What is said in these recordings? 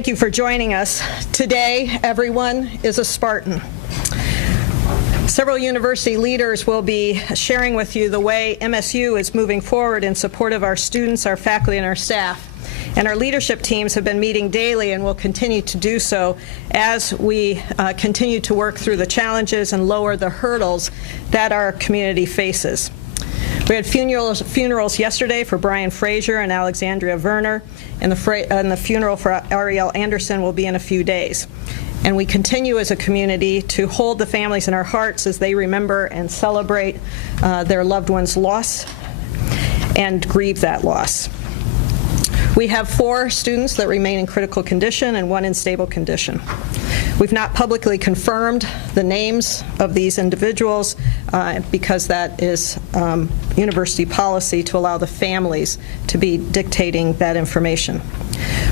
Thank you for joining us. Today, everyone is a Spartan. Several university leaders will be sharing with you the way MSU is moving forward in support of our students, our faculty, and our staff. And our leadership teams have been meeting daily and will continue to do so as we continue to work through the challenges and lower the hurdles that our community faces. We had funerals yesterday for Brian Frazier and Alexandria Werner, and the funeral for Ariel Anderson will be in a few days. And we continue as a community to hold the families in our hearts as they remember and celebrate their loved one's loss and grieve that loss. We have 4 students that remain in critical condition and 1 in stable condition. We've not publicly confirmed the names of these individuals because that is university policy to allow the families to be dictating that information.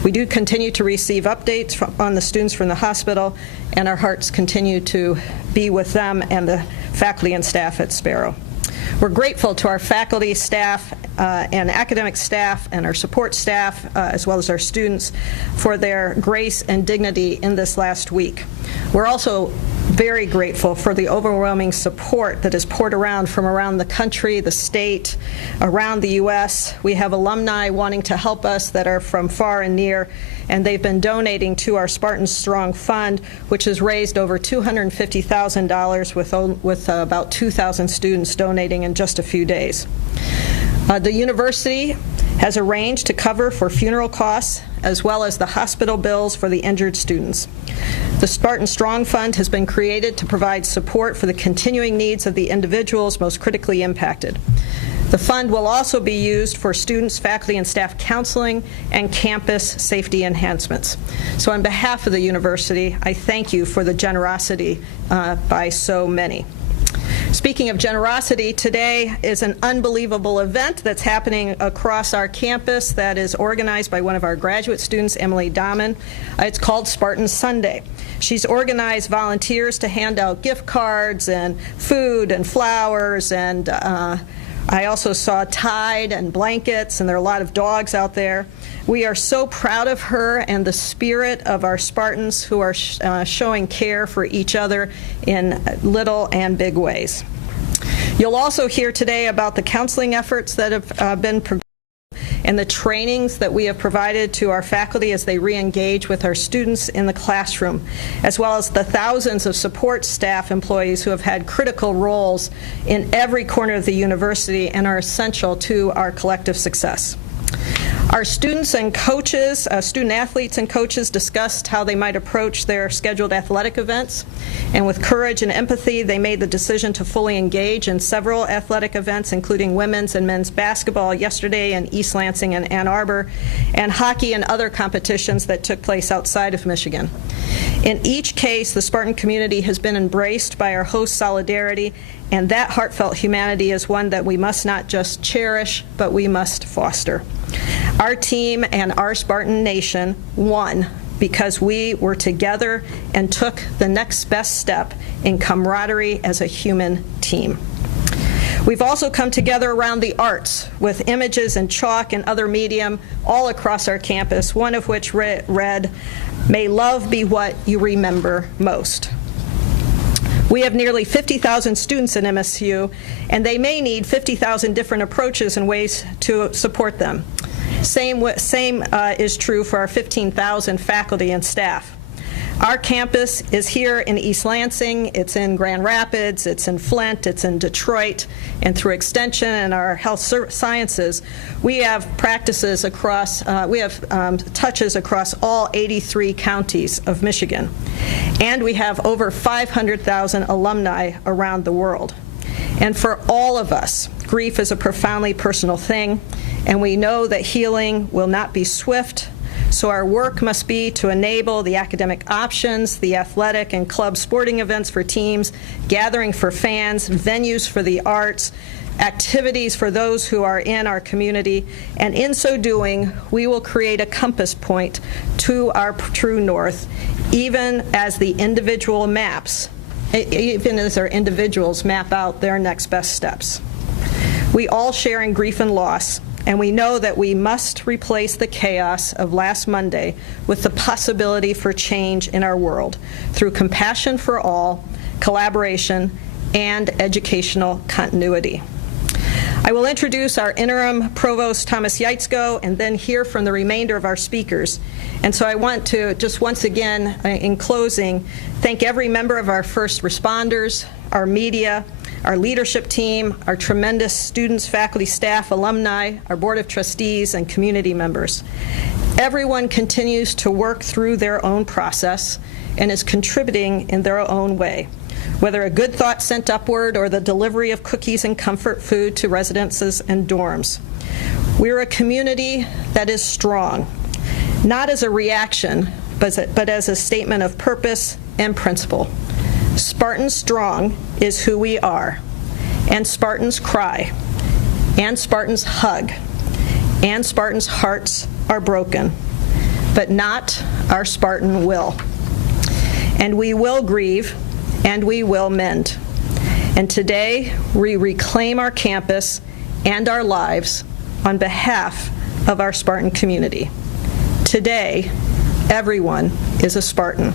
We do continue to receive updates on the students from the hospital, and our hearts continue to be with them and the faculty and staff at Sparrow. We're grateful to our faculty, staff, and academic staff, and our support staff, as well as our students, for their grace and dignity in this last week. We're also very grateful for the overwhelming support that is poured around from around the country, the state, around the U.S. We have alumni wanting to help us that are from far and near, and they've been donating to our Spartan Strong Fund, which has raised over $250,000 with about 2,000 students donating in just a few days. The university has arranged to cover for funeral costs as well as the hospital bills for the injured students. The Spartan Strong Fund has been created to provide support for the continuing needs of the individuals most critically impacted. The fund will also be used for students, faculty, and staff counseling and campus safety enhancements. So on behalf of the university, I thank you for the generosity by so many. Speaking of generosity, today is an unbelievable event that's happening across our campus that is organized by one of our graduate students, Emily Dahman. It's called Spartan Sunday. She's organized volunteers to hand out gift cards and food and flowers, and I also saw Tide and blankets, and there are a lot of dogs out there. We are so proud of her and the spirit of our Spartans who are showing care for each other in little and big ways. You'll also hear today about the counseling efforts that have been provided and the trainings that we have provided to our faculty as they re-engage with our students in the classroom, as well as the thousands of support staff employees who have had critical roles in every corner of the university and are essential to our collective success. Our students and coaches, student athletes and coaches discussed how they might approach their scheduled athletic events, and with courage and empathy they made the decision to fully engage in several athletic events, including women's and men's basketball yesterday in East Lansing and Ann Arbor, and hockey and other competitions that took place outside of Michigan. In each case, the Spartan community has been embraced by our host solidarity, and that heartfelt humanity is one that we must not just cherish, but we must foster. Our team and our Spartan nation won because we were together and took the next best step in camaraderie as a human team. We've also come together around the arts with images and chalk and other medium all across our campus, one of which read, "May love be what you remember most." We have nearly 50,000 students in MSU, and they may need 50,000 different approaches and ways to support them. Same is true for our 15,000 faculty and staff. Our campus is here in East Lansing, it's in Grand Rapids, it's in Flint, it's in Detroit, and through Extension and our health sciences, we have practices across, touches across all 83 counties of Michigan. And we have over 500,000 alumni around the world. And for all of us, grief is a profoundly personal thing, and we know that healing will not be swift, so our work must be to enable the academic options, the athletic and club sporting events for teams, gathering for fans, venues for the arts, activities for those who are in our community, and in so doing, we will create a compass point to our true north, even as our individuals map out their next best steps. We all share in grief and loss, and we know that we must replace the chaos of last Monday with the possibility for change in our world through compassion for all, collaboration, and educational continuity. I will introduce our interim provost, Thomas Yaitzko, and then hear from the remainder of our speakers. And so I want to just once again, in closing, thank every member of our first responders, our media, our leadership team, our tremendous students, faculty, staff, alumni, our board of trustees, and community members. Everyone continues to work through their own process and is contributing in their own way, whether a good thought sent upward or the delivery of cookies and comfort food to residences and dorms. We're a community that is strong, not as a reaction, but as a statement of purpose and principle. Spartan strong is who we are, and Spartans cry, and Spartans hug, and Spartans' hearts are broken, but not our Spartan will. And we will grieve, and we will mend. And today, we reclaim our campus and our lives on behalf of our Spartan community. Today, everyone is a Spartan.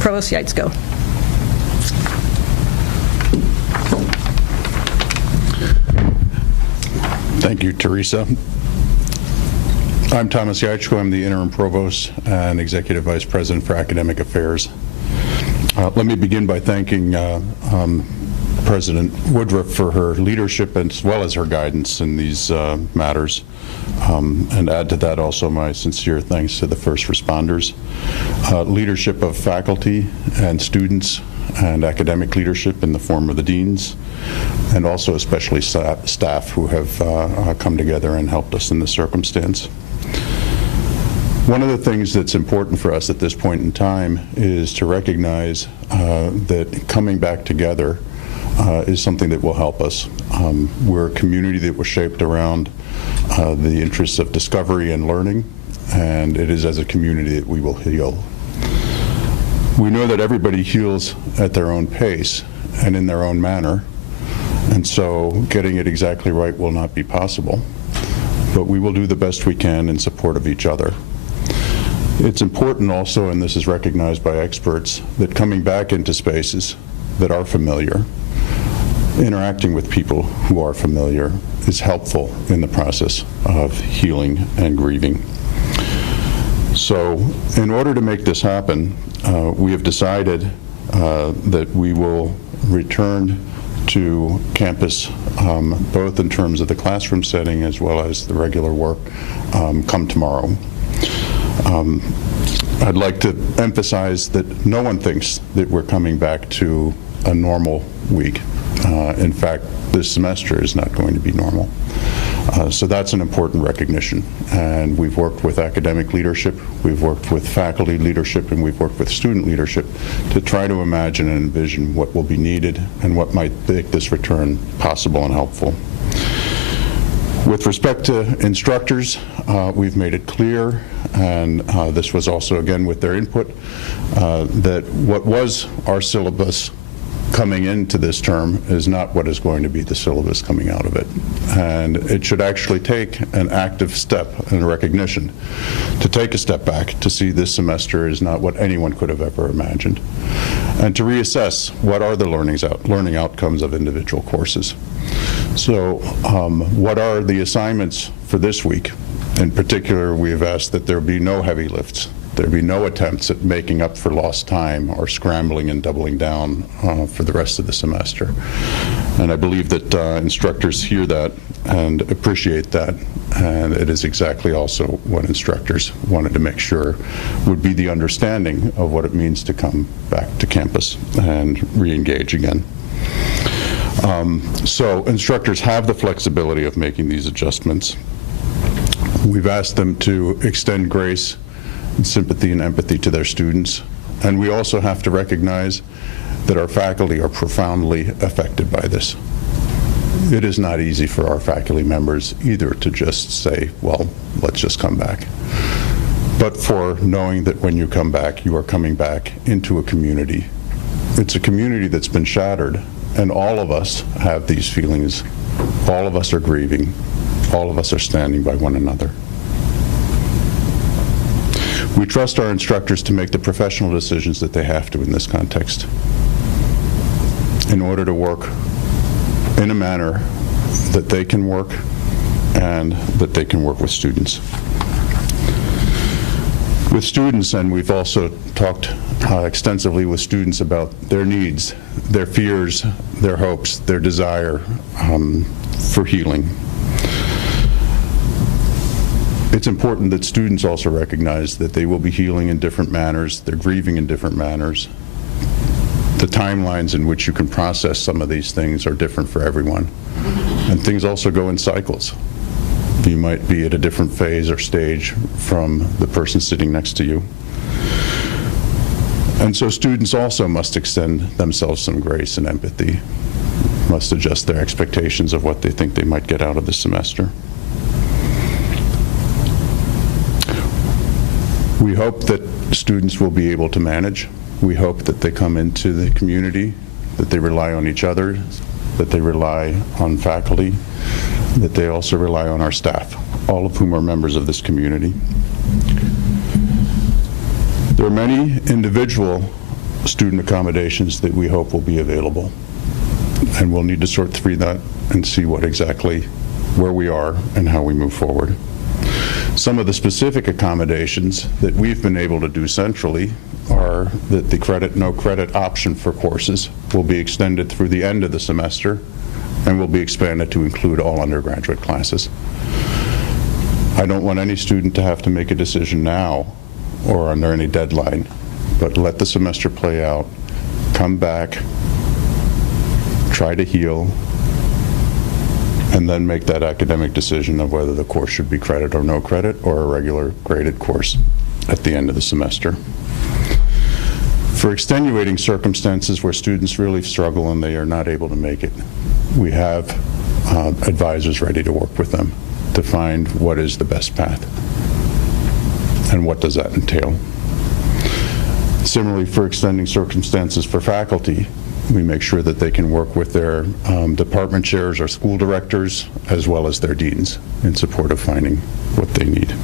Provost Yaitzko. Thank you, Teresa. I'm Thomas Yaitzko. I'm the interim provost and executive vice president for academic affairs. Let me begin by thanking President Woodruff for her leadership as well as her guidance in these matters, and add to that also my sincere thanks to the first responders. Leadership of faculty and students and academic leadership in the form of the deans, and also especially staff who have come together and helped us in this circumstance. One of the things that's important for us at this point in time is to recognize that coming back together is something that will help us. We're a community that was shaped around the interests of discovery and learning, and it is as a community that we will heal. We know that everybody heals at their own pace and in their own manner, and so getting it exactly right will not be possible, but we will do the best we can in support of each other. It's important also, and this is recognized by experts, that coming back into spaces that are familiar, interacting with people who are familiar, is helpful in the process of healing and grieving. So in order to make this happen, we have decided that we will return to campus, both in terms of the classroom setting as well as the regular work, come tomorrow. I'd like to emphasize that no one thinks that we're coming back to a normal week. In fact, this semester is not going to be normal. So that's an important recognition. And we've worked with academic leadership, we've worked with faculty leadership, and we've worked with student leadership to try to imagine and envision what will be needed and what might make this return possible and helpful. With respect to instructors, we've made it clear, and this was also again with their input, that what was our syllabus coming into this term is not what is going to be the syllabus coming out of it. And it should actually take an active step and recognition to take a step back to see this semester is not what anyone could have ever imagined, and to reassess what are the learning outcomes of individual courses. So what are the assignments for this week? In particular, we have asked that there be no heavy lifts. There be no attempts at making up for lost time or scrambling and doubling down for the rest of the semester. And I believe that instructors hear that and appreciate that, and it is exactly also what instructors wanted to make sure would be the understanding of what it means to come back to campus and re-engage again. So instructors have the flexibility of making these adjustments. We've asked them to extend grace and sympathy and empathy to their students, and we also have to recognize that our faculty are profoundly affected by this. It is not easy for our faculty members either to just say, well, let's just come back, but for knowing that when you come back, you are coming back into a community. It's a community that's been shattered, and all of us have these feelings All of us are grieving. All of us are standing by one another. We trust our instructors to make the professional decisions that they have to in this context in order to work in a manner that they can work and that they can work with students. With students, and we've also talked extensively with students about their needs, their fears, their hopes, their desire for healing. It's important that students also recognize that they will be healing in different manners, they're grieving in different manners. The timelines in which you can process some of these things are different for everyone. And things also go in cycles. You might be at a different phase or stage from the person sitting next to you. And so students also must extend themselves some grace and empathy, must adjust their expectations of what they think they might get out of the semester. We hope that students will be able to manage. We hope that they come into the community, that they rely on each other, that they rely on faculty, that they also rely on our staff, all of whom are members of this community. There are many individual student accommodations that we hope will be available, and we'll need to sort through that and see what exactly where we are and how we move forward. Some of the specific accommodations that we've been able to do centrally are that the credit, no credit option for courses will be extended through the end of the semester and will be expanded to include all undergraduate classes. I don't want any student to have to make a decision now or under any deadline, but let the semester play out, come back, try to heal, and then make that academic decision of whether the course should be credit or no credit or a regular graded course at the end of the semester. For extenuating circumstances where students really struggle and they are not able to make it, we have advisors ready to work with them to find what is the best path and what does that entail. Similarly, for extending circumstances for faculty, we make sure that they can work with their department chairs or school directors as well as their deans in support of finding what they need.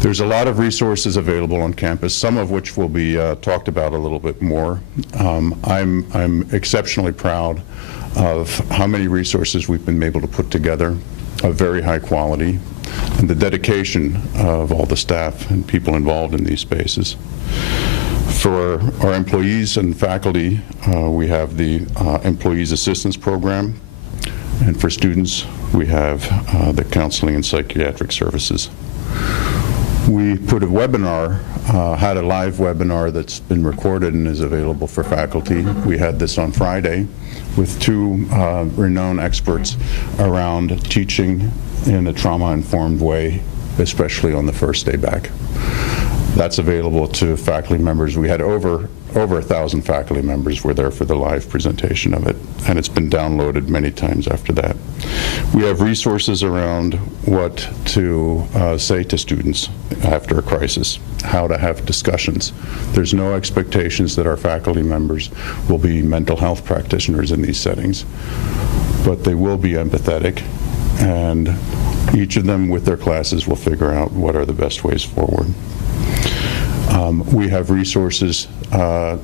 There's a lot of resources available on campus, some of which will be talked about a little bit more. I'm exceptionally proud of how many resources we've been able to put together of very high quality and the dedication of all the staff and people involved in these spaces. For our employees and faculty, we have the Employees Assistance Program, and for students, we have the Counseling and Psychiatric Services. We put a webinar, had a live webinar that's been recorded and is available for faculty. We had this on Friday with two renowned experts around teaching in a trauma-informed way, especially on the first day back. That's available to faculty members. We had over 1,000 faculty members were there for the live presentation of it, and it's been downloaded many times after that. We have resources around what to say to students after a crisis, how to have discussions. There's no expectations that our faculty members will be mental health practitioners in these settings, but they will be empathetic, and each of them with their classes will figure out what are the best ways forward. We have resources that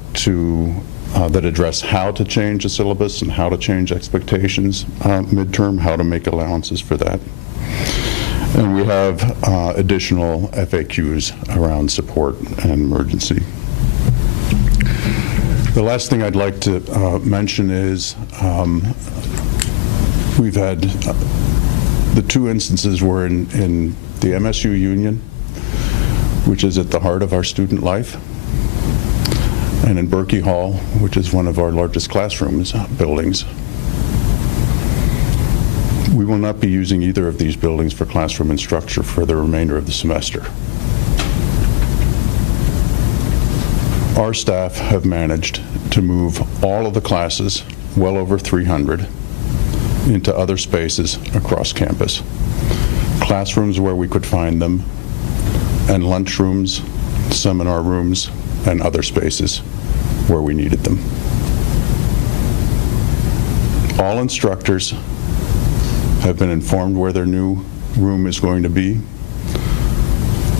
address how to change the syllabus and how to change expectations midterm, how to make allowances for that. And we have additional FAQs around support and emergency. The last thing I'd like to mention is we've had the two instances were in the MSU Union, which is at the heart of our student life, and in Berkey Hall, which is one of our largest classrooms buildings. We will not be using either of these buildings for classroom instruction for the remainder of the semester. Our staff have managed to move all of the classes, well over 300, into other spaces across campus. Classrooms where we could find them, and lunchrooms, seminar rooms, and other spaces where we needed them. All instructors have been informed where their new room is going to be.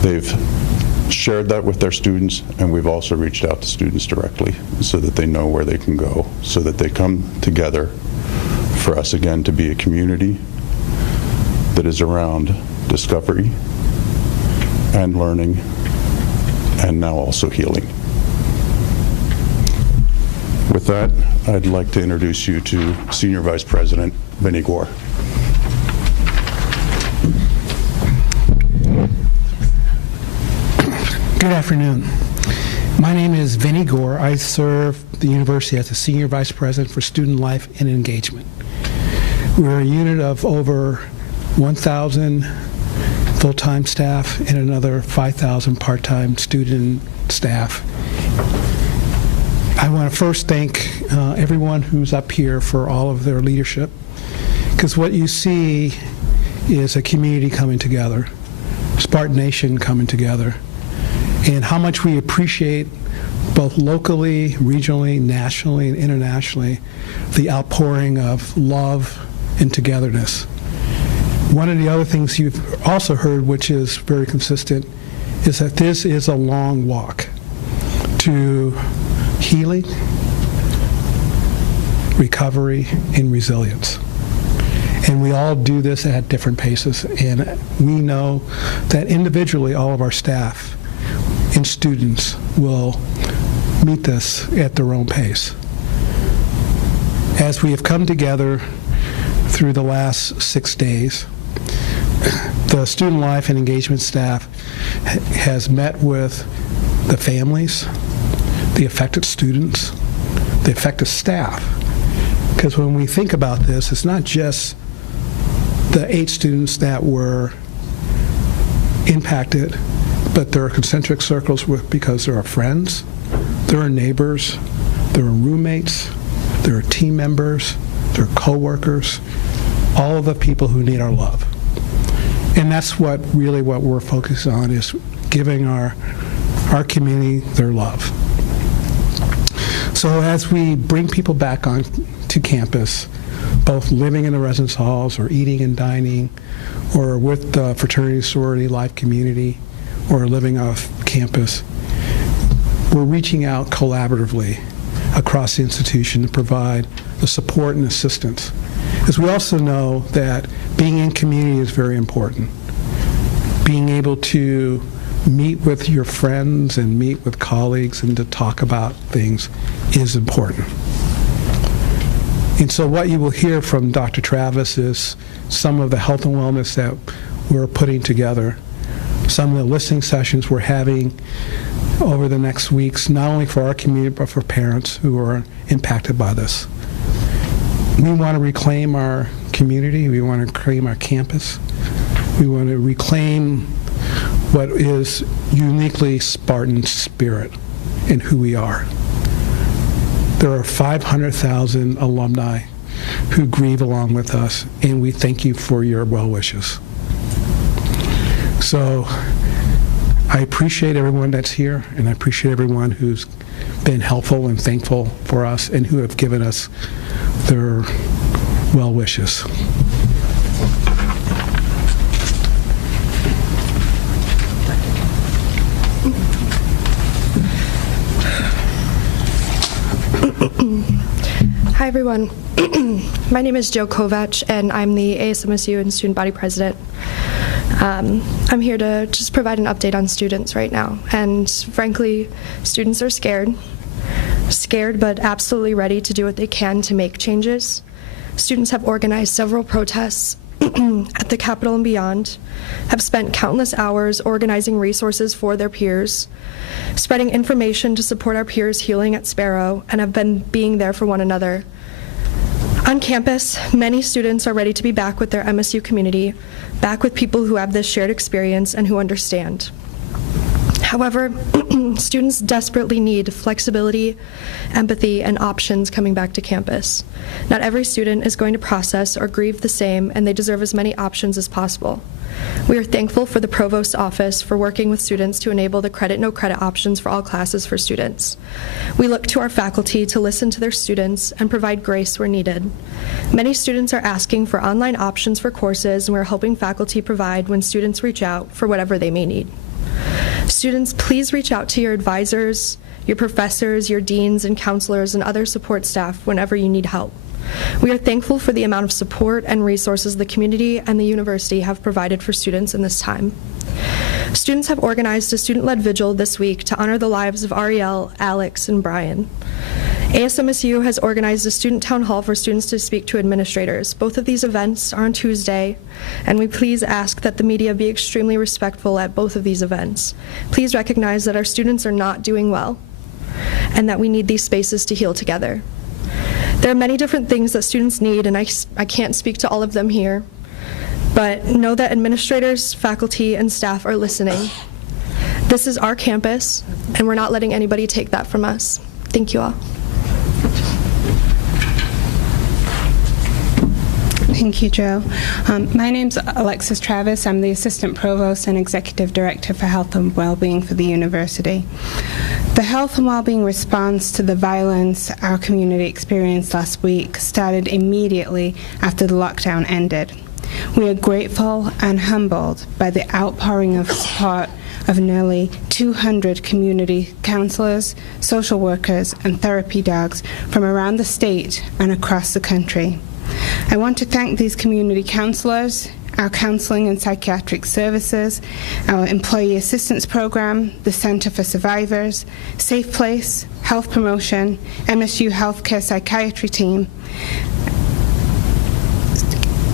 They've shared that with their students, and we've also reached out to students directly so that they know where they can go, so that they come together for us again to be a community that is around discovery and learning and now also healing. With that, I'd like to introduce you to Senior Vice President Vinnie Gore. Good afternoon. My name is Vinnie Gore. I serve the university as the Senior Vice President for Student Life and Engagement. We're a unit of over 1,000 full-time staff and another 5,000 part-time student staff. I want to first thank everyone who's up here for all of their leadership, because what you see is a community coming together, Spartan Nation coming together, and how much we appreciate both locally, regionally, nationally, and internationally the outpouring of love and togetherness. One of the other things you've also heard, which is very consistent, is that this is a long walk to healing, recovery, and resilience. And we all do this at different paces, and we know that individually all of our staff and students will meet this at their own pace. As we have come together through the last 6 days, the Student Life and Engagement staff has met with the families, the affected students, the affected staff. Because when we think about this, it's not just the 8 students that were impacted, but there are concentric circles because there are friends, there are neighbors, there are roommates, there are team members, there are coworkers, all of the people who need our love. And that's what we're focused on, is giving our community their love. So as we bring people back on to campus, both living in the residence halls or eating and dining, or with the fraternity, sorority, life community, or living off campus, we're reaching out collaboratively across the institution to provide the support and assistance. Because we also know that being in community is very important. Being able to meet with your friends and meet with colleagues and to talk about things is important. And so what you will hear from Dr. Travis is some of the health and wellness that we're putting together, some of the listening sessions we're having over the next weeks, not only for our community, but for parents who are impacted by this. We want to reclaim our community. We want to reclaim our campus. We want to reclaim what is uniquely Spartan spirit and who we are. There are 500,000 alumni who grieve along with us, and we thank you for your well wishes. So I appreciate everyone that's here, and I appreciate everyone who's been helpful and thankful for us and who have given us their well wishes. Hi, everyone. My name is Jill Kovach, and I'm the ASMSU and Student Body President. I'm here to just provide an update on students right now. And frankly, students are scared but absolutely ready to do what they can to make changes. Students have organized several protests at the Capitol and beyond, have spent countless hours organizing resources for their peers, spreading information to support our peers healing at Sparrow, and have been being there for one another. On campus, many students are ready to be back with their MSU community, back with people who have this shared experience and who understand. However, students desperately need flexibility, empathy, and options coming back to campus. Not every student is going to process or grieve the same, and they deserve as many options as possible. We are thankful for the Provost's office for working with students to enable the credit no credit options for all classes for students. We look to our faculty to listen to their students and provide grace where needed. Many students are asking for online options for courses, and we're helping faculty provide when students reach out for whatever they may need. Students, please reach out to your advisors, your professors, your deans and counselors, and other support staff whenever you need help. We are thankful for the amount of support and resources the community and the university have provided for students in this time. Students have organized a student-led vigil this week to honor the lives of Ariel, Alex, and Brian. ASMSU has organized a student town hall for students to speak to administrators. Both of these events are on Tuesday, and we please ask that the media be extremely respectful at both of these events. Please recognize that our students are not doing well, and that we need these spaces to heal together. There are many different things that students need, and I can't speak to all of them here, but know that administrators, faculty, and staff are listening. This is our campus, and we're not letting anybody take that from us. Thank you all. Thank you, Joe. My name's Alexis Travis. I'm the Assistant Provost and Executive Director for Health and Wellbeing for the university. The health and wellbeing response to the violence our community experienced last week started immediately after the lockdown ended. We are grateful and humbled by the outpouring of support of nearly 200 community counselors, social workers, and therapy dogs from around the state and across the country. I want to thank these community counselors, our counseling and psychiatric services, our employee assistance program, the Center for Survivors, Safe Place, Health Promotion, MSU Healthcare Psychiatry Team,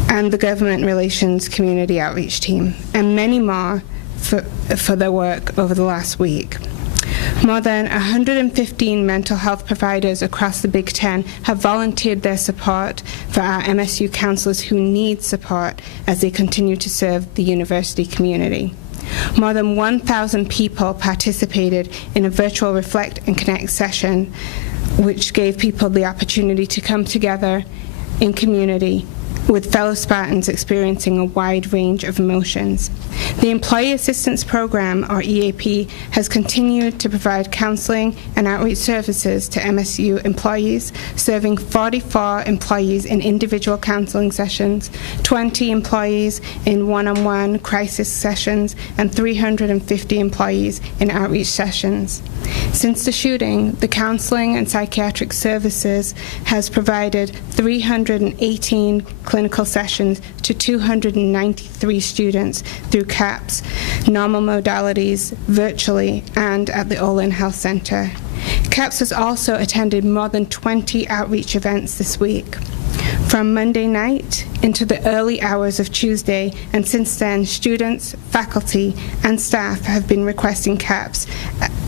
and the Government Relations Community Outreach Team, and many more for their work over the last week. More than 115 mental health providers across the Big Ten have volunteered their support for our MSU counselors who need support as they continue to serve the university community. More than 1,000 people participated in a virtual Reflect and Connect session, which gave people the opportunity to come together in community with fellow Spartans experiencing a wide range of emotions. The Employee Assistance Program, or EAP, has continued to provide counseling and outreach services to MSU employees, serving 44 employees in individual counseling sessions, 20 employees in one-on-one crisis sessions, and 350 employees in outreach sessions. Since the shooting, the counseling and psychiatric services has provided 318 clinical sessions to 293 students through CAPS, normal modalities, virtually, and at the Olin Health Center. CAPS has also attended more than 20 outreach events this week. From Monday night into the early hours of Tuesday, and since then, students, faculty, and staff have been requesting CAPS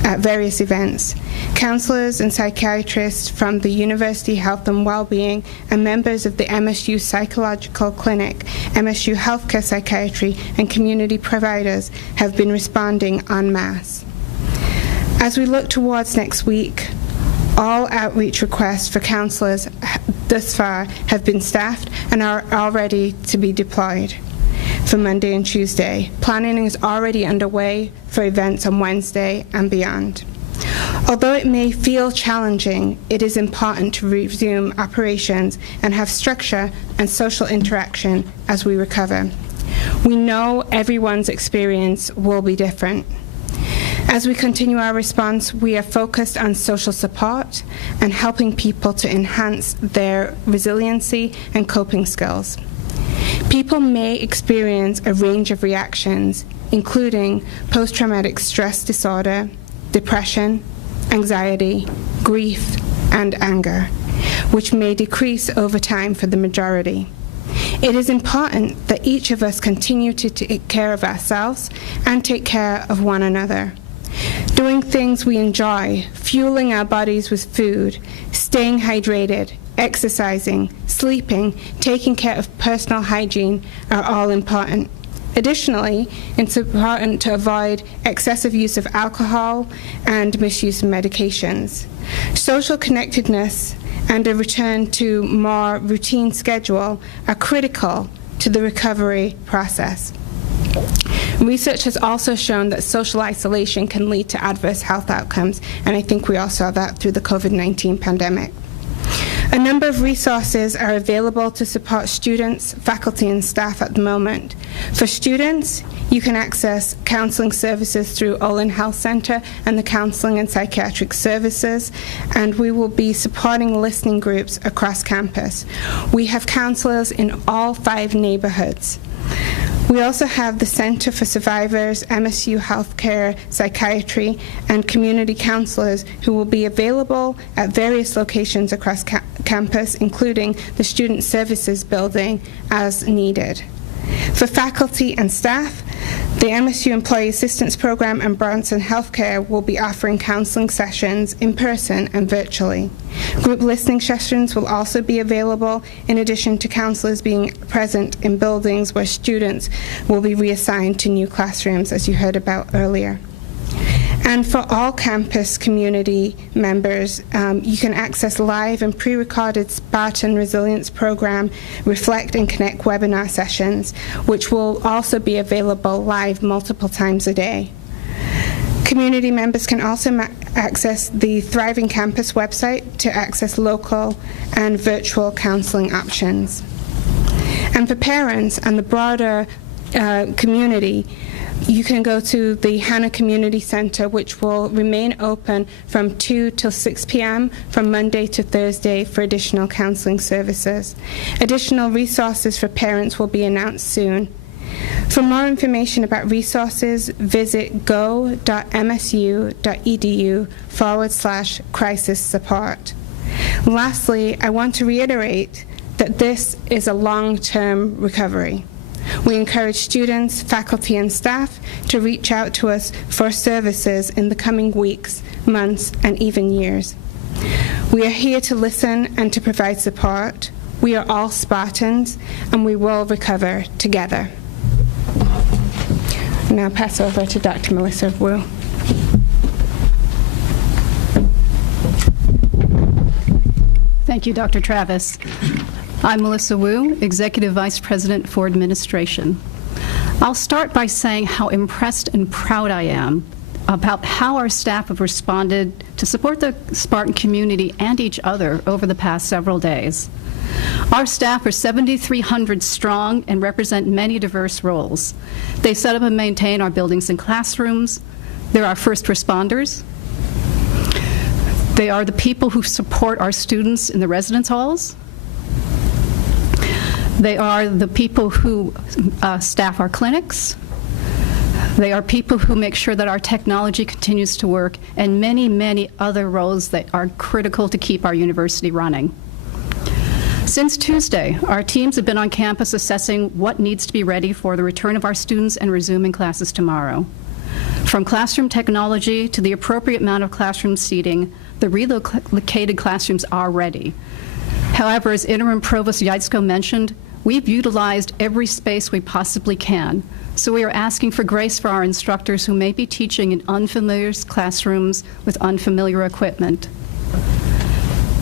at various events. Counselors and psychiatrists from the University Health and Wellbeing and members of the MSU Psychological Clinic, MSU Healthcare Psychiatry, and community providers have been responding en masse. As we look towards next week, all outreach requests for counselors thus far have been staffed and are all ready to be deployed for Monday and Tuesday. Planning is already underway for events on Wednesday and beyond. Although it may feel challenging, it is important to resume operations and have structure and social interaction as we recover. We know everyone's experience will be different. As we continue our response, we are focused on social support and helping people to enhance their resiliency and coping skills. People may experience a range of reactions, including post-traumatic stress disorder, depression, anxiety, grief, and anger, which may decrease over time for the majority. It is important that each of us continue to take care of ourselves and take care of one another. Doing things we enjoy, fueling our bodies with food, staying hydrated, exercising, sleeping, taking care of personal hygiene are all important. Additionally, it's important to avoid excessive use of alcohol and misuse of medications. Social connectedness and a return to more routine schedule are critical to the recovery process. Research has also shown that social isolation can lead to adverse health outcomes, and I think we all saw that through the COVID-19 pandemic. A number of resources are available to support students, faculty, and staff at the moment. For students, you can access counseling services through Olin Health Center and the Counseling and Psychiatric Services, and we will be supporting listening groups across campus. We have counselors in all 5 neighborhoods. We also have the Center for Survivors, MSU Healthcare, Psychiatry, and community counselors who will be available at various locations across campus, including the Student Services Building, as needed. For faculty and staff, the MSU Employee Assistance Program and Bronson Healthcare will be offering counseling sessions in person and virtually. Group listening sessions will also be available, in addition to counselors being present in buildings where students will be reassigned to new classrooms, as you heard about earlier. And for all campus community members, you can access live and pre-recorded Spartan Resilience Program Reflect and Connect webinar sessions, which will also be available live multiple times a day. Community members can also access the Thriving Campus website to access local and virtual counseling options. And for parents and the broader community, you can go to the Hannah Community Center, which will remain open from 2 till 6 p.m. from Monday to Thursday for additional counseling services. Additional resources for parents will be announced soon. For more information about resources, visit go.msu.edu/crisis support. Lastly, I want to reiterate that this is a long-term recovery. We encourage students, faculty, and staff to reach out to us for services in the coming weeks, months, and even years. We are here to listen and to provide support. We are all Spartans, and we will recover together. Now pass over to Dr. Melissa Wu. Thank you, Dr. Travis. I'm Melissa Wu, Executive Vice President for Administration. I'll start by saying how impressed and proud I am about how our staff have responded to support the Spartan community and each other over the past several days. Our staff are 7,300 strong and represent many diverse roles. They set up and maintain our buildings and classrooms. They're our first responders. They are the people who support our students in the residence halls. They are the people who staff our clinics. They are people who make sure that our technology continues to work, and many, many other roles that are critical to keep our university running. Since Tuesday, our teams have been on campus assessing what needs to be ready for the return of our students and resuming classes tomorrow. From classroom technology to the appropriate amount of classroom seating, the relocated classrooms are ready. However, as Interim Provost Yaitsko mentioned, we've utilized every space we possibly can. So we are asking for grace for our instructors who may be teaching in unfamiliar classrooms with unfamiliar equipment.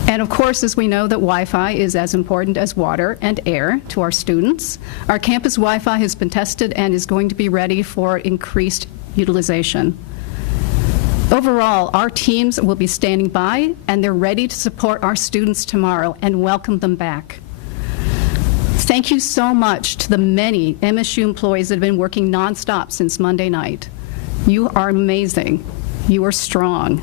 And of course, as we know that Wi-Fi is as important as water and air to our students, our campus Wi-Fi has been tested and is going to be ready for increased utilization. Overall, our teams will be standing by, and they're ready to support our students tomorrow and welcome them back. Thank you so much to the many MSU employees that have been working nonstop since Monday night. You are amazing. You are strong.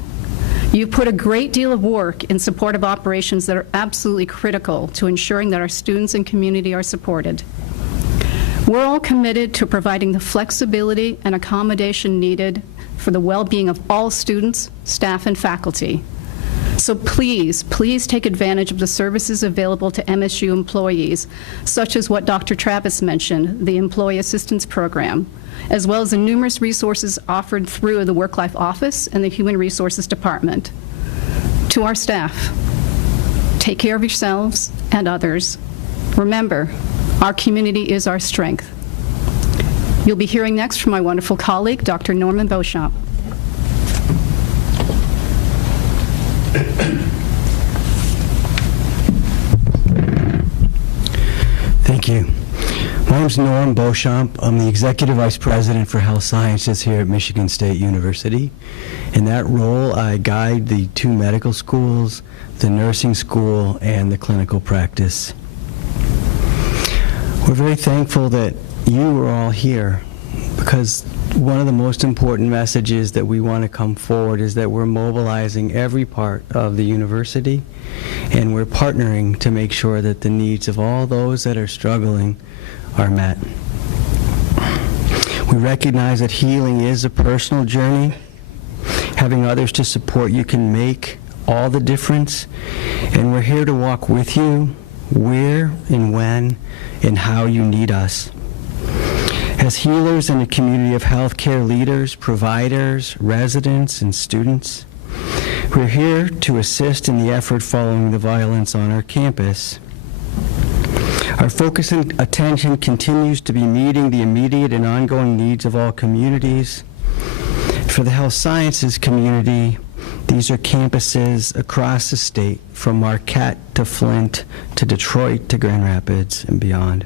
You've put a great deal of work in support of operations that are absolutely critical to ensuring that our students and community are supported. We're all committed to providing the flexibility and accommodation needed for the well-being of all students, staff, and faculty. So please, please take advantage of the services available to MSU employees, such as what Dr. Travis mentioned, the Employee Assistance Program, as well as the numerous resources offered through the Work-Life Office and the Human Resources Department. To our staff, take care of yourselves and others. Remember, our community is our strength. You'll be hearing next from my wonderful colleague, Dr. Norman Beauchamp. Thank you. My name's Norm Beauchamp. I'm the Executive Vice President for Health Sciences here at Michigan State University. In that role, I guide the 2 medical schools, the nursing school, and the clinical practice. We're very thankful that you are all here, because one of the most important messages that we want to come forward is that we're mobilizing every part of the university, and we're partnering to make sure that the needs of all those that are struggling are met. We recognize that healing is a personal journey. Having others to support you can make all the difference, and we're here to walk with you where and when and how you need us. As healers and a community of healthcare leaders, providers, residents, and students, we're here to assist in the effort following the violence on our campus. Our focus and attention continues to be meeting the immediate and ongoing needs of all communities. For the health sciences community, these are campuses across the state, from Marquette to Flint to Detroit to Grand Rapids and beyond.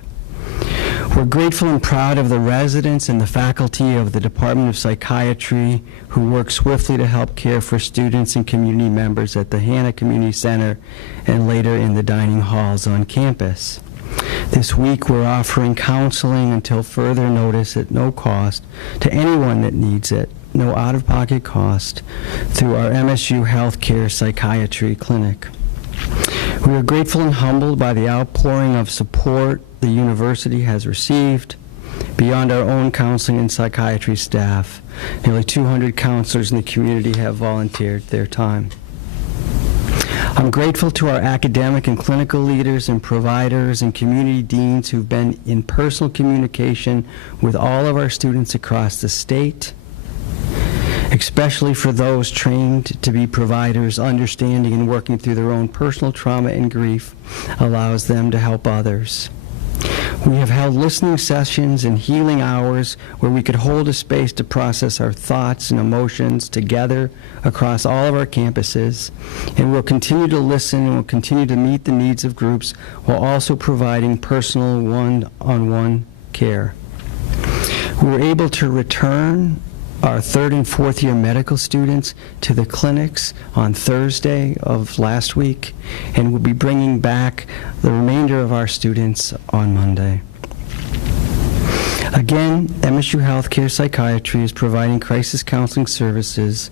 We're grateful and proud of the residents and the faculty of the Department of Psychiatry who work swiftly to help care for students and community members at the Hannah Community Center and later in the dining halls on campus. This week, we're offering counseling until further notice at no cost to anyone that needs it, no out-of-pocket cost, through our MSU Healthcare Psychiatry Clinic. We are grateful and humbled by the outpouring of support the university has received. Beyond our own counseling and psychiatry staff, nearly 200 counselors in the community have volunteered their time. I'm grateful to our academic and clinical leaders and providers and community deans who've been in personal communication with all of our students across the state, especially for those trained to be providers. Understanding and working through their own personal trauma and grief allows them to help others. We have held listening sessions and healing hours where we could hold a space to process our thoughts and emotions together across all of our campuses, and we'll continue to listen and we'll continue to meet the needs of groups while also providing personal one-on-one care. We were able to return our 3rd and 4th year medical students to the clinics on Thursday of last week, and we'll be bringing back the remainder of our students on Monday. Again, MSU Healthcare Psychiatry is providing crisis counseling services.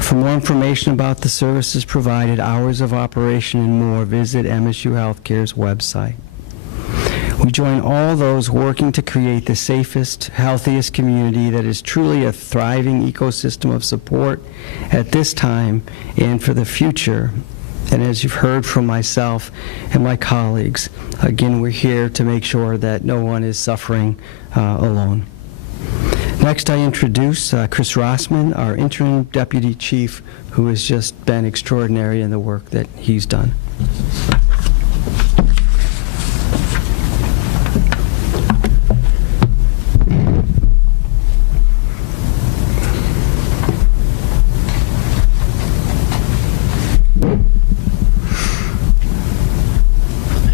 For more information about the services provided, hours of operation, and more, visit MSU Healthcare's website. We join all those working to create the safest, healthiest community that is truly a thriving ecosystem of support at this time and for the future. And as you've heard from myself and my colleagues, again, we're here to make sure that no one is suffering alone. Next, I introduce Chris Rossman, our interim deputy chief, who has just been extraordinary in the work that he's done.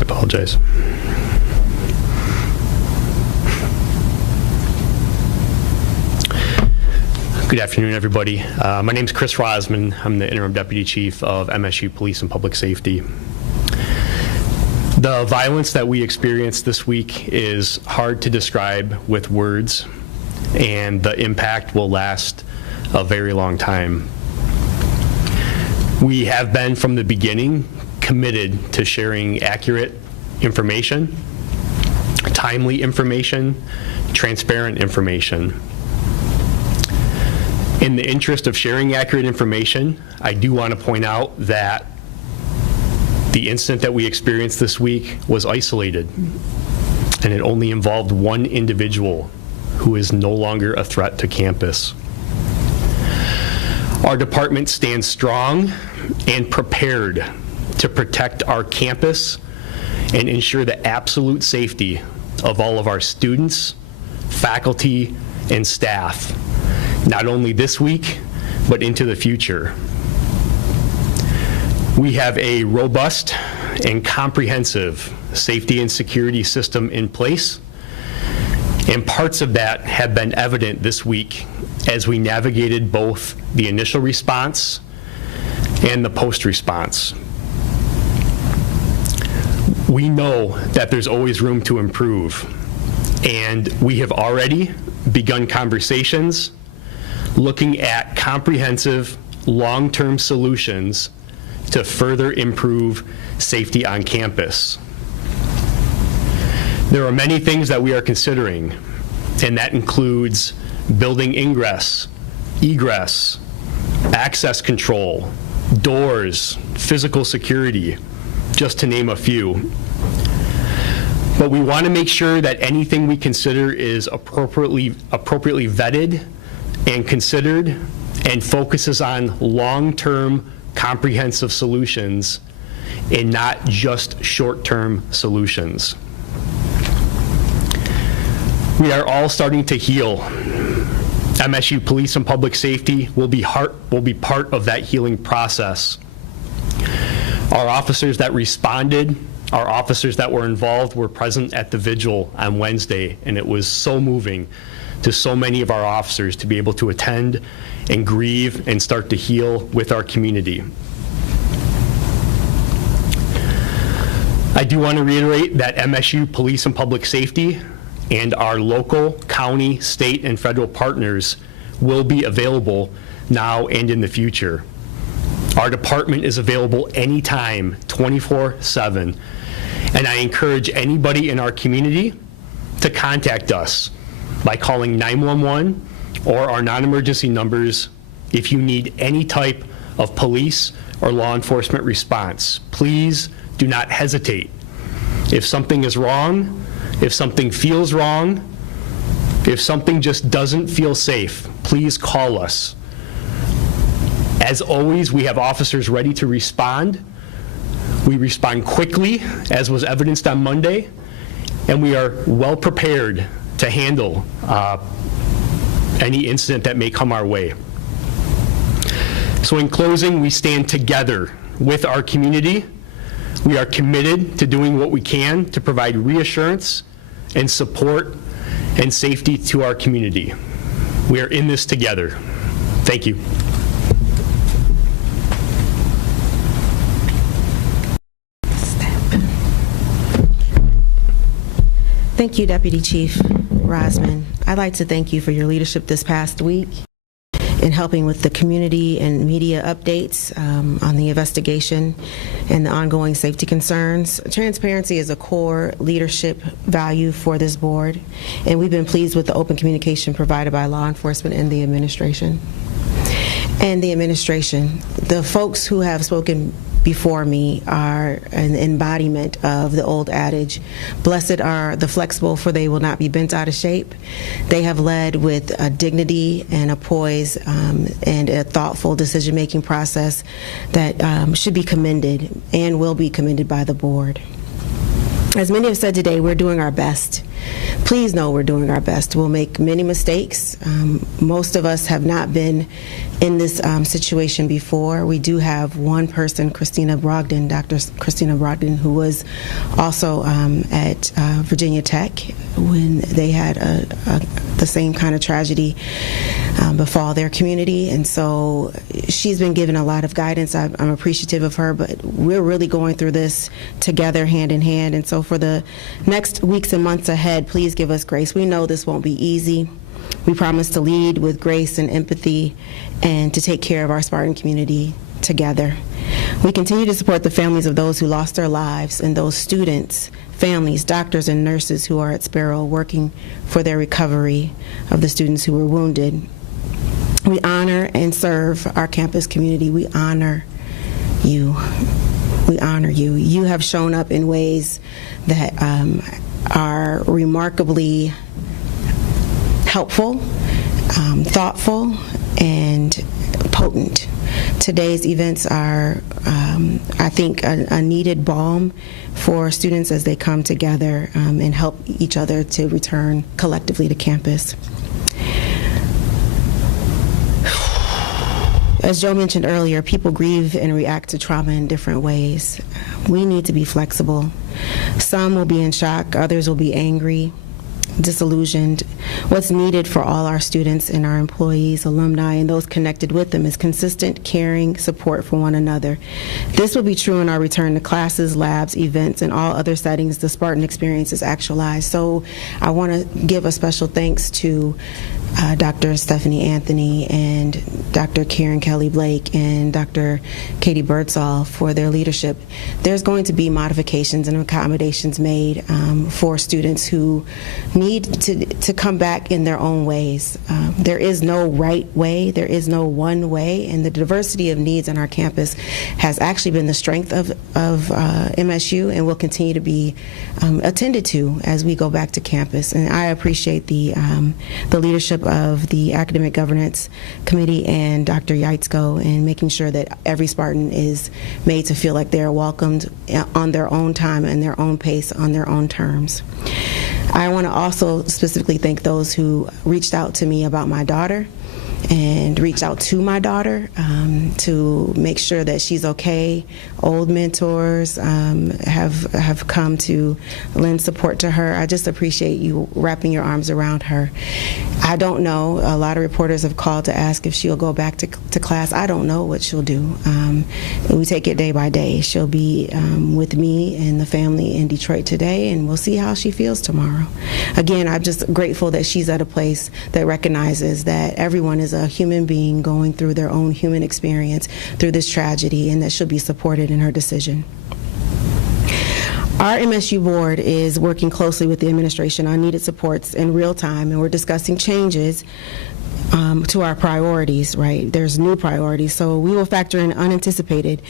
Apologize. Good afternoon, everybody. My name is Chris Rosman. I'm the interim deputy chief of MSU Police and Public Safety. The violence that we experienced this week is hard to describe with words, and the impact will last a very long time. We have been, from the beginning, committed to sharing accurate information, timely information, transparent information. In the interest of sharing accurate information, I do want to point out that the incident that we experienced this week was isolated, and it only involved one individual who is no longer a threat to campus. Our department stands strong and prepared to protect our campus and ensure the absolute safety of all of our students, faculty, and staff, not only this week, but into the future. We have a robust and comprehensive safety and security system in place And parts of that have been evident this week as we navigated both the initial response and the post-response. We know that there's always room to improve, and we have already begun conversations looking at comprehensive, long-term solutions to further improve safety on campus. There are many things that we are considering, and that includes building ingress, egress, access control, doors, physical security, just to name a few. But we want to make sure that anything we consider is appropriately vetted and considered and focuses on long-term comprehensive solutions and not just short-term solutions. We are all starting to heal. MSU Police and Public Safety will be part of that healing process. Our officers that responded, our officers that were involved were present at the vigil on Wednesday, and it was so moving to so many of our officers to be able to attend and grieve and start to heal with our community. I do want to reiterate that MSU Police and Public Safety and our local, county, state, and federal partners will be available now and in the future. Our department is available anytime, 24/7, and I encourage anybody in our community to contact us by calling 911 or our non-emergency numbers if you need any type of police or law enforcement response. Please do not hesitate. If something is wrong, if something feels wrong, if something just doesn't feel safe, please call us. As always, we have officers ready to respond. We respond quickly, as was evidenced on Monday, and we are well prepared to handle any incident that may come our way. So in closing, we stand together with our community. We are committed to doing what we can to provide reassurance and support and safety to our community. We are in this together. Thank you. Thank you, Deputy Chief Rosman. I'd like to thank you for your leadership this past week in helping with the community and media updates on the investigation and the ongoing safety concerns. Transparency is a core leadership value for this board, and we've been pleased with the open communication provided by law enforcement and the administration. The folks who have spoken before me are an embodiment of the old adage, blessed are the flexible, for they will not be bent out of shape. They have led with a dignity and a poise and a thoughtful decision-making process that should be commended and will be commended by the board. As many have said today, we're doing our best. Please know we're doing our best. We'll make many mistakes. Most of us have not been in this situation before. We do have one person, Dr. Christina Brogdon, who was also at Virginia Tech when they had the same kind of tragedy befall their community. And so she's been given a lot of guidance. I'm appreciative of her, but we're really going through this together, hand in hand. And so for the next weeks and months ahead, please give us grace. We know this won't be easy. We promise to lead with grace and empathy and to take care of our Spartan community together. We continue to support the families of those who lost their lives and those students, families, doctors, and nurses who are at Sparrow working for their recovery of the students who were wounded. We honor and serve our campus community. We honor you. We honor you. You have shown up in ways that are remarkably helpful, thoughtful, and potent. Today's events are, I think, a needed balm for students as they come together and help each other to return collectively to campus. As Joe mentioned earlier, people grieve and react to trauma in different ways. We need to be flexible. Some will be in shock, others will be angry. disillusioned. What's needed for all our students and our employees, alumni, and those connected with them is consistent, caring support for one another. This will be true in our return to classes, labs, events, and all other settings the Spartan experience is actualized. So I want to give a special thanks to Dr. Stephanie Anthony and Dr. Karen Kelly Blake and Dr. Katie Birdsall for their leadership. There's going to be modifications and accommodations made for students who need to come back in their own ways. There is no right way, there is no one way, and the diversity of needs on our campus has actually been the strength of MSU and will continue to be attended to as we go back to campus. And I appreciate the leadership of the Academic Governance Committee and Dr. Yaitzko in making sure that every Spartan is made to feel like they're welcomed on their own time and their own pace, on their own terms. I want to also specifically thank those who reached out to me about my daughter and reached out to my daughter to make sure that she's okay. Old mentors have come to lend support to her. I just appreciate you wrapping your arms around her. I don't know. A lot of reporters have called to ask if she'll go back to class. I don't know what she'll do. We take it day by day. She'll be with me and the family in Detroit today, and we'll see how she feels tomorrow. Again, I'm just grateful that she's at a place that recognizes that everyone is a human being going through their own human experience through this tragedy, and that she'll be supported in her decision. Our MSU board is working closely with the administration on needed supports in real time, and we're discussing changes to our priorities, right? There's new priorities, so we will factor in unanticipated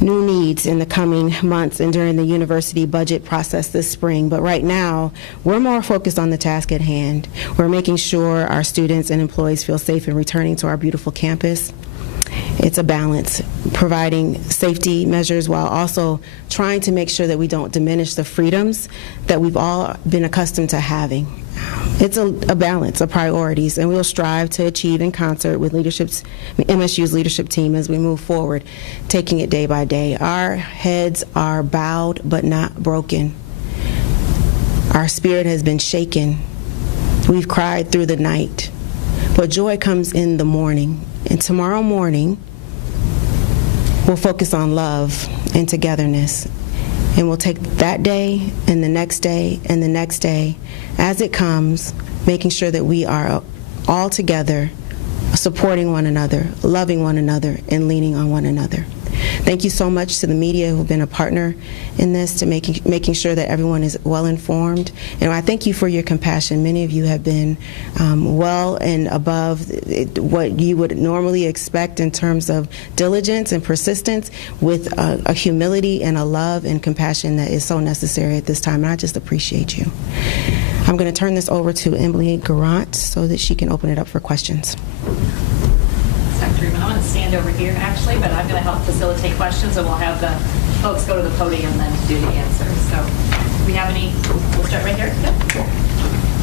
new needs in the coming months and during the university budget process this spring. But right now, we're more focused on the task at hand. We're making sure our students and employees feel safe in returning to our beautiful campus. It's a balance, providing safety measures while also trying to make sure that we don't diminish the freedoms that we've all been accustomed to having. It's a balance of priorities, and we'll strive to achieve in concert with MSU's leadership team as we move forward, taking it day by day. Our heads are bowed but not broken. Our spirit has been shaken. We've cried through the night, but joy comes in the morning. And tomorrow morning, we'll focus on love and togetherness. And we'll take that day and the next day and the next day as it comes, making sure that we are all together, supporting one another, loving one another, and leaning on one another. Thank you so much to the media who have been a partner in this, to making sure that everyone is well informed. And I thank you for your compassion. Many of you have been well and above what you would normally expect in terms of diligence and persistence, with a humility and a love and compassion that is so necessary at this time. And I just appreciate you. I'm going to turn this over to Emily Garant so that she can open it up for questions. Secretary, I'm going to stand over here, actually, but I'm going to help facilitate questions, and we'll have the folks go to the podium then to do the answers. So do we have any? We'll start right here. Yep.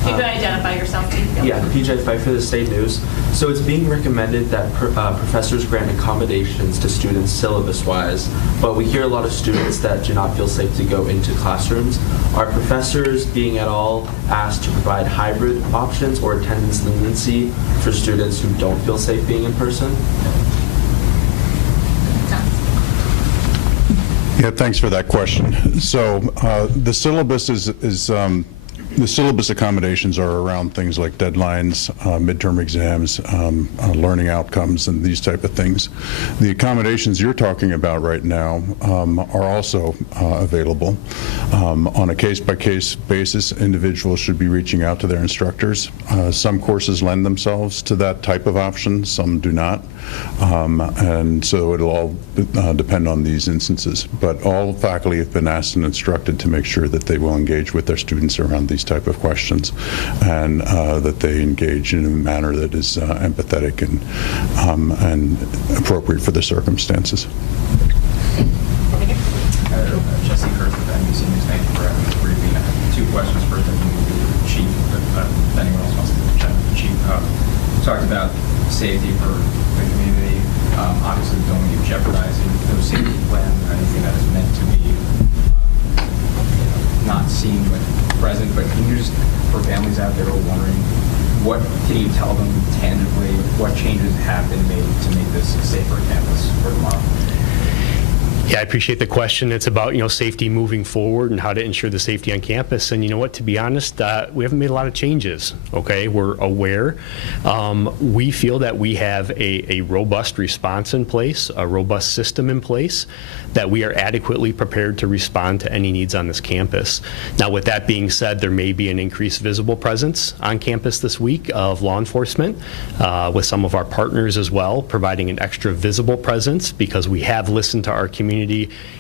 You can identify yourself, please. Yeah, PJ Pfeiffer, the State News. So it's being recommended that professors grant accommodations to students syllabus-wise, but we hear a lot of students that do not feel safe to go into classrooms. Are professors being at all asked to provide hybrid options or attendance leniency for students who don't feel safe being in person? Yeah, thanks for that question. So the syllabus the syllabus accommodations are around things like deadlines, midterm exams, learning outcomes, and these type of things. The accommodations you're talking about right now are also available. On a case-by-case basis, individuals should be reaching out to their instructors. Some courses lend themselves to that type of option, some do not. And so it'll all depend on these instances. But all faculty have been asked and instructed to make sure that they will engage with their students around these type of questions, and that they engage in a manner that is empathetic and appropriate for the circumstances. Jesse Kurth with NBC News. Thank you for having the briefing. I have two questions. First, I think the Chief, if anyone else wants to chat with the Chief, talked about safety for the community. Obviously, we don't want to be jeopardizing those safety plans or anything that is meant to be not seen but present. But can you just for families out there who are wondering, what can you tell them tangibly? What changes have been made to make this a safer campus for tomorrow? Yeah, I appreciate the question. It's about, safety moving forward and how to ensure the safety on campus. And you know what, to be honest, we haven't made a lot of changes, okay? We're aware. We feel that we have a robust response in place, a robust system in place, that we are adequately prepared to respond to any needs on this campus. Now, with that being said, there may be an increased visible presence on campus this week of law enforcement, with some of our partners as well, providing an extra visible presence, because we have listened to our community,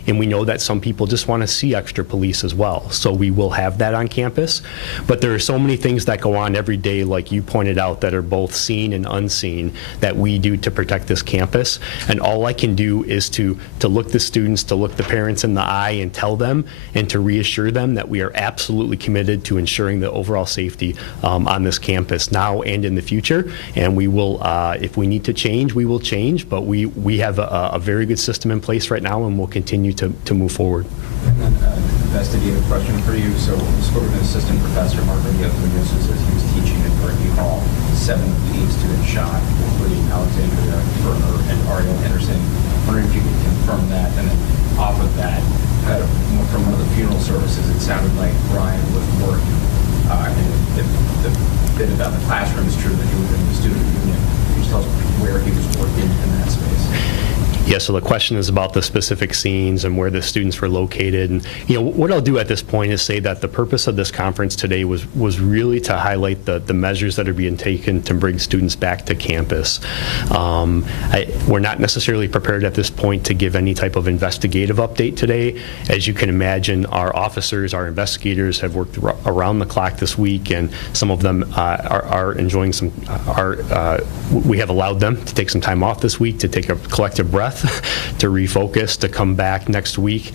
and we know that some people just want to see extra police as well. So we will have that on campus. But there are so many things that go on every day, like you pointed out, that are both seen and unseen, that we do to protect this campus. And all I can do is to look the students, to look the parents in the eye and tell them and to reassure them that we are absolutely committed to ensuring the overall safety on this campus now and in the future. And we will, if we need to change, we will change. But we have a very good system in place right now, and we'll continue to move forward. And then investigative question for you. So we spoke with an assistant professor, Mark Rodriguez, who says he was teaching in Berkeley Hall. 7 of the 8 students shot, including Alexandria Berner and Ariel Henderson. I'm wondering if you could confirm that. And then off of that, from one of the funeral services, it sounded like Brian was working. And if the bit about the classroom is true, that he was in the student union, can you tell us where he was working in that space? Yeah, so the question is about the specific scenes and where the students were located. And what I'll do at this point is say that the purpose of this conference today was really to highlight the measures that are being taken to bring students back to campus. We're not necessarily prepared at this point to give any type of investigative update today. As you can imagine, our officers, our investigators have worked around the clock this week, and some of them are enjoying some, we have allowed them to take some time off this week to take a collective breath, to refocus, to come back next week,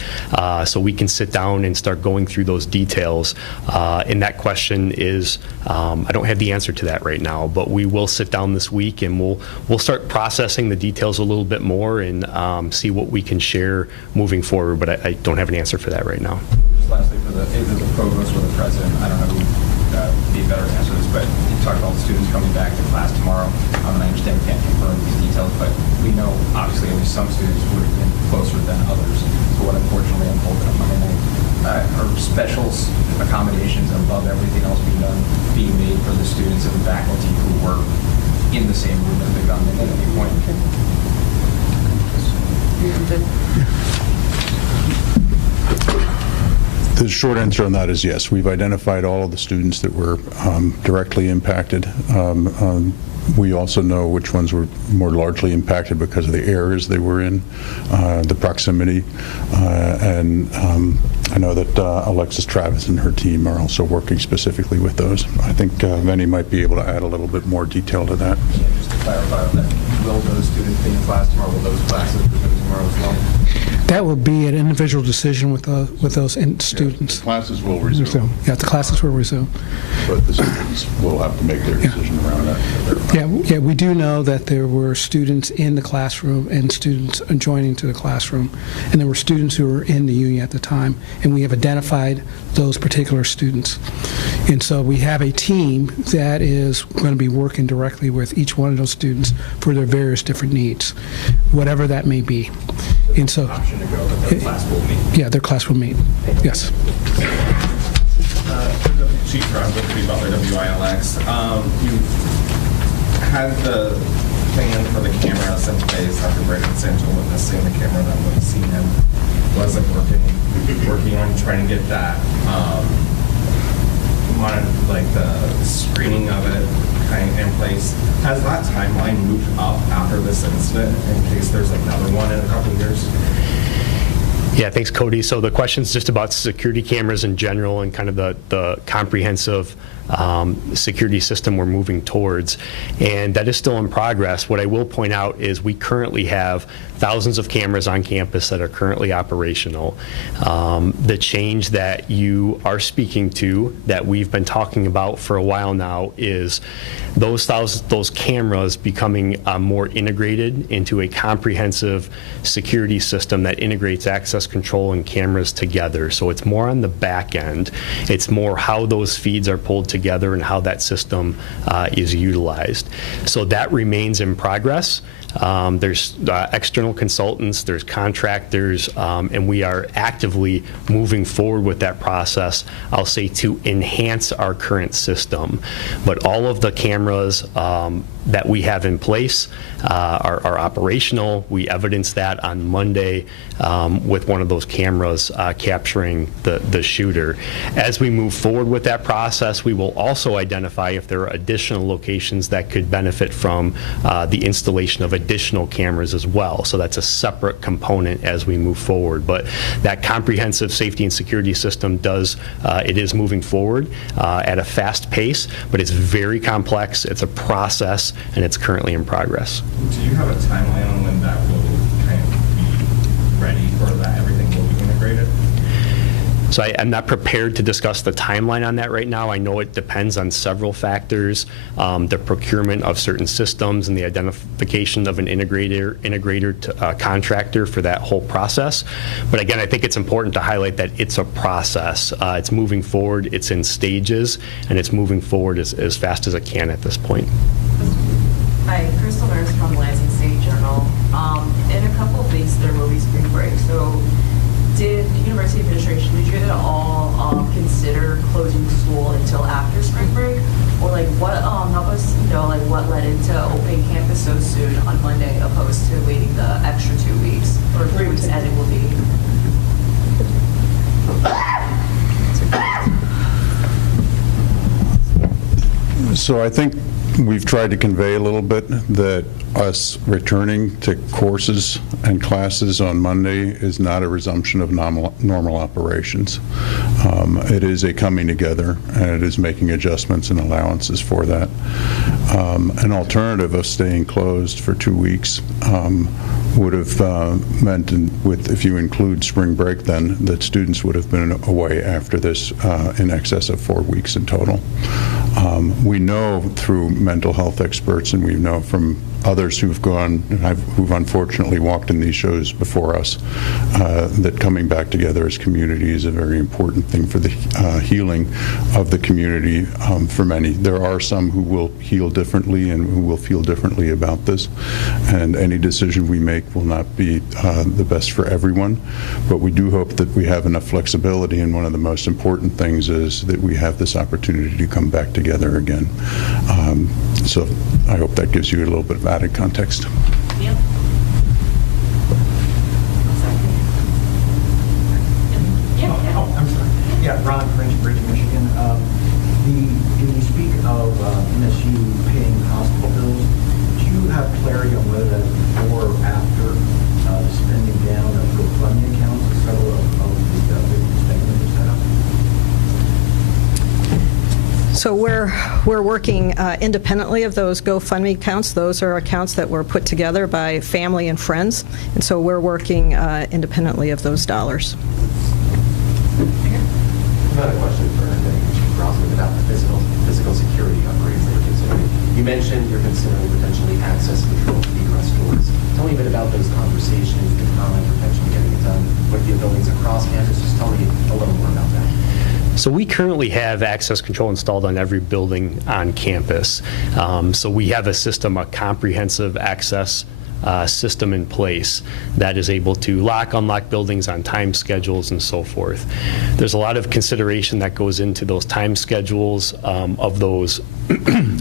so we can sit down and start going through those details. And that question is, I don't have the answer to that right now, but we will sit down this week and we'll start processing the details a little bit more and see what we can share moving forward. But I don't have an answer for that right now. Just lastly, for either the provost or the president, I don't know who would be better to answer this, but you talked about the students coming back to class tomorrow. And I understand we can't confirm these details, but we know obviously at least some students would have been closer than others. So what unfortunately unfolded on Monday night, are special accommodations above everything else being made for the students and the faculty who were in the same room as the gunman at any point? The short answer on that is yes. We've identified all of the students that were directly impacted. We also know which ones were more largely impacted because of the areas they were in, the proximity, and I know that Alexis Travis and her team are also working specifically with those. I think Venny might be able to add a little bit more detail to that. Yeah, just to clarify that, will those students be in class tomorrow? Will those classes be tomorrow as well? That will be an individual decision with those students. The classes will resume. Yeah, the classes will resume. But the students will have to make their decision around that. Yeah, we do know that there were students in the classroom and students adjoining to the classroom, and there were students who were in the union at the time, and we have identified those particular students. And so we have a team that is going to be working directly with each one of those students for their various different needs, whatever that may be. And so, option to go, but their class will meet. Yeah, their class will meet. Yes. Chief Crosby, Butler, WILX. You had the plan for the cameras in place after Brendan Central witnessing the camera that would have seen him wasn't working on trying to get that like the screening of it kind of in place. Has that timeline moved up after this incident in case there's another one in a couple of years? Yeah, thanks, Cody. So the question is just about security cameras in general and kind of the comprehensive security system we're moving towards, and that is still in progress. What I will point out is we currently have thousands of cameras on campus that are currently operational. The change that you are speaking to, that we've been talking about for a while now, is those cameras becoming more integrated into a comprehensive security system that integrates access control and cameras together. So it's more on the back end. It's more how those feeds are pulled together together and how that system is utilized. So that remains in progress. There's external consultants, there's contractors, and we are actively moving forward with that process, I'll say, to enhance our current system. But all of the cameras that we have in place are operational. We evidenced that on Monday with one of those cameras capturing the shooter. As we move forward with that process, we will also identify if there are additional locations that could benefit from the installation of additional cameras as well. So that's a separate component as we move forward. But that comprehensive safety and security system it is moving forward at a fast pace, but it's very complex. It's a process, and it's currently in progress. Do you have a timeline on when that will kind of be ready, or that everything will be integrated? So I'm not prepared to discuss the timeline on that right now. I know it depends on several factors, the procurement of certain systems and the identification of an integrator to contractor for that whole process. But again, I think it's important to highlight that it's a process. It's moving forward, it's in stages, and it's moving forward as fast as it can at this point. Hi, Crystal Nurse from Lansing State Journal. In a couple of weeks, there will be spring break. So did the university administration, did you at all consider closing school until after spring break? Or like what, help us know like what led into opening campus so soon on Monday opposed to waiting the extra 2 weeks or 3 weeks as it will be? So I think we've tried to convey a little bit that us returning to courses and classes on Monday is not a resumption of normal operations. It is a coming together, and it is making adjustments and allowances for that. An alternative of staying closed for 2 weeks would have meant, if you include spring break then, that students would have been away after this in excess of 4 weeks in total. We know through mental health experts, and we know from others who've unfortunately walked in these shows before us, that coming back together as community is a very important thing for the healing of the community for many. There are some who will heal differently and who will feel differently about this, and any decision we make will not be the best for everyone, but we do hope that we have enough flexibility, and one of the most important things is that we have this opportunity to come back together again. So I hope that gives you a little bit of added context. Yep. Oh, I'm sorry. Yeah, Ron, Bridge, Michigan. When you speak of MSU paying hospital bills, do you have clarity on whether that's before or after the spending down of GoFundMe accounts, several of the statements are set up? So we're working independently of those GoFundMe accounts. Those are accounts that were put together by family and friends, and so we're working independently of those dollars. I've got a question for Chief Grossman about the physical security upgrades that you're considering. You mentioned you're considering potentially access control for egress doors. Tell me a bit about those conversations, the comment potentially getting it done with the buildings across campus. Just tell me a little more about that. So we currently have access control installed on every building on campus. So we have a system, a comprehensive access system in place that is able to lock, unlock buildings on time schedules and so forth. There's a lot of consideration that goes into those time schedules of those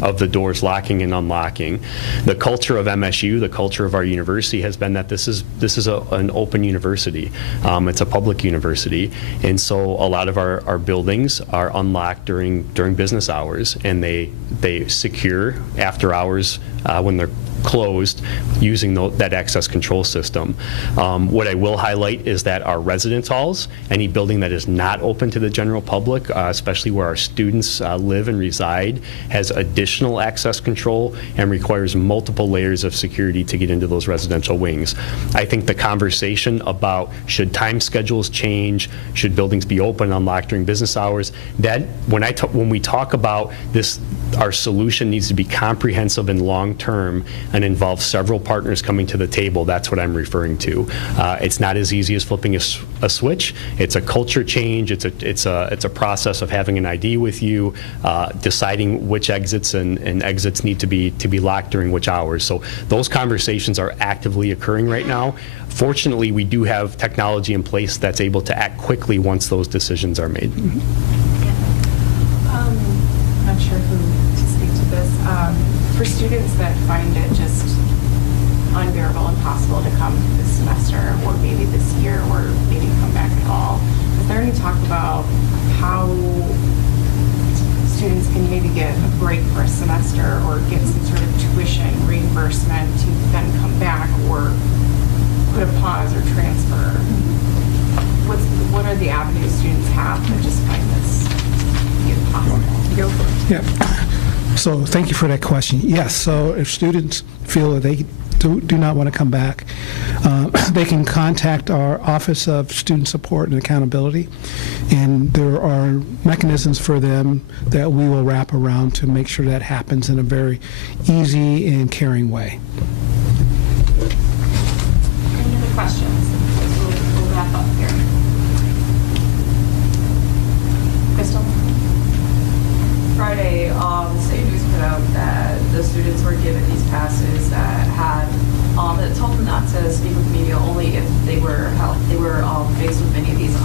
of the doors locking and unlocking. The culture of MSU, the culture of our university has been that this is an open university. It's a public university, and so a lot of our buildings are unlocked during business hours, and they secure after hours when they're closed using that access control system. What I will highlight is that our residence halls, any building that is not open to the general public, especially where our students live and reside, has additional access control and requires multiple layers of security to get into those residential wings. I think the conversation about should time schedules change, should buildings be open and unlocked during business hours, that when we talk about this, our solution needs to be comprehensive and long-term. and involves several partners coming to the table, that's what I'm referring to. It's not as easy as flipping a switch. It's a culture change. It's a process of having an ID with you, deciding which exits and exits need to be locked during which hours. So those conversations are actively occurring right now. Fortunately, we do have technology in place that's able to act quickly once those decisions are made. I'm not sure who to speak to this. For students that find it just unbearable, impossible to come this semester, or maybe this year, or maybe come back at all, is there any talk about how students can maybe get a break for a semester or get some sort of tuition reimbursement to then come back, or put a pause or transfer? What are the avenues students have that just find this impossible? Go for it. Yeah. So thank you for that question. Yes, so if students feel that they do not want to come back, they can contact our Office of Student Support and Accountability, and there are mechanisms for them that we will wrap around to make sure that happens in a very easy and caring way. Any other questions? We'll wrap up here. Crystal? Friday, the state news put out that the students were given these passes that had that told them not to speak with the media only if they were faced with many of these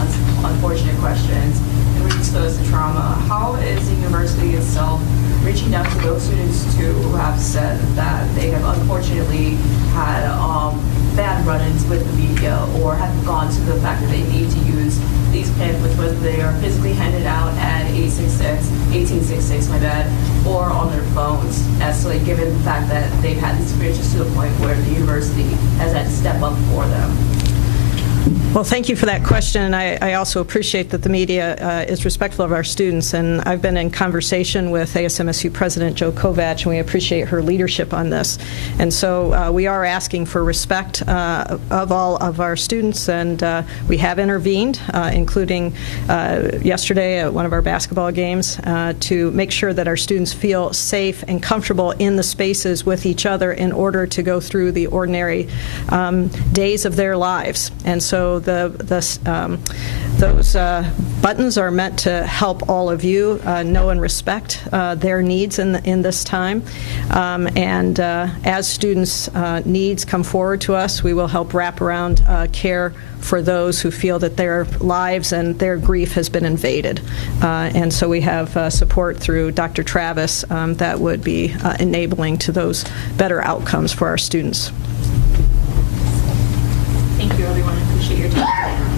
unfortunate questions and were exposed to trauma. How is the university itself reaching out to those students who have said that they have unfortunately had bad run-ins with the media, or have gone to the fact that they need to use these pamphlets, whether they are physically handed out at 1866, my bad, or on their phones, escalate, given the fact that they've had these experiences to a point where the university has had to step up for them? Well, thank you for that question. I also appreciate that the media is respectful of our students, and I've been in conversation with ASMSU President Joe Kovach, and we appreciate her leadership on this. And so we are asking for respect of all of our students, and we have intervened, including yesterday at one of our basketball games, to make sure that our students feel safe and comfortable in the spaces with each other in order to go through the ordinary days of their lives. And so those buttons are meant to help all of you know and respect their needs in this time. And as students' needs come forward to us, we will help wrap around care for those who feel that their lives and their grief has been invaded. And so we have support through Dr. Travis that would be enabling to those better outcomes for our students. Thank you, everyone. I appreciate your time.